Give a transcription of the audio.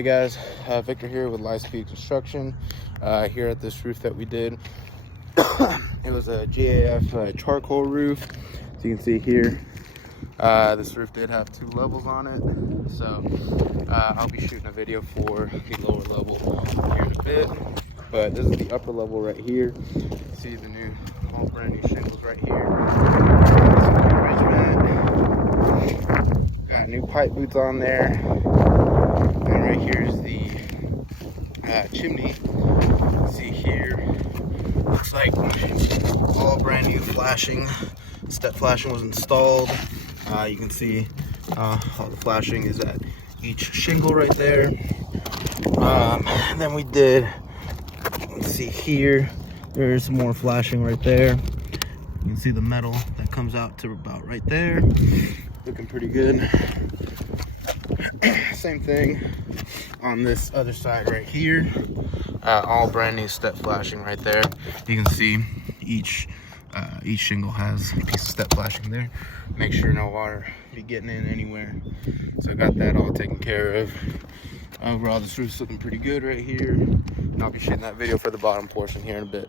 Hey guys, Victor here with Lightspeed Construction. Here at this roof that we did. It was a GAF charcoal roof. So you can see here, this roof did have 2 levels on it. So I'll be shooting a video for the lower level here in a bit. But this is the upper level right here. See the new, all brand new shingles right here. Got new pipe boots on there. And right here is the chimney. See here, looks like all brand new flashing, step flashing was installed. You can see all the flashing is at each shingle right there. Then we did, let's see here, there's some more flashing right there. You can see the metal that comes out to about right there, looking pretty good. Same thing on this other side right here. All brand new step flashing right there. You can see each shingle has a piece of step flashing there. Make sure no water be getting in anywhere. So I got that all taken care of. Overall, this roof's looking pretty good right here. And I'll be shooting that video for the bottom portion here in a bit.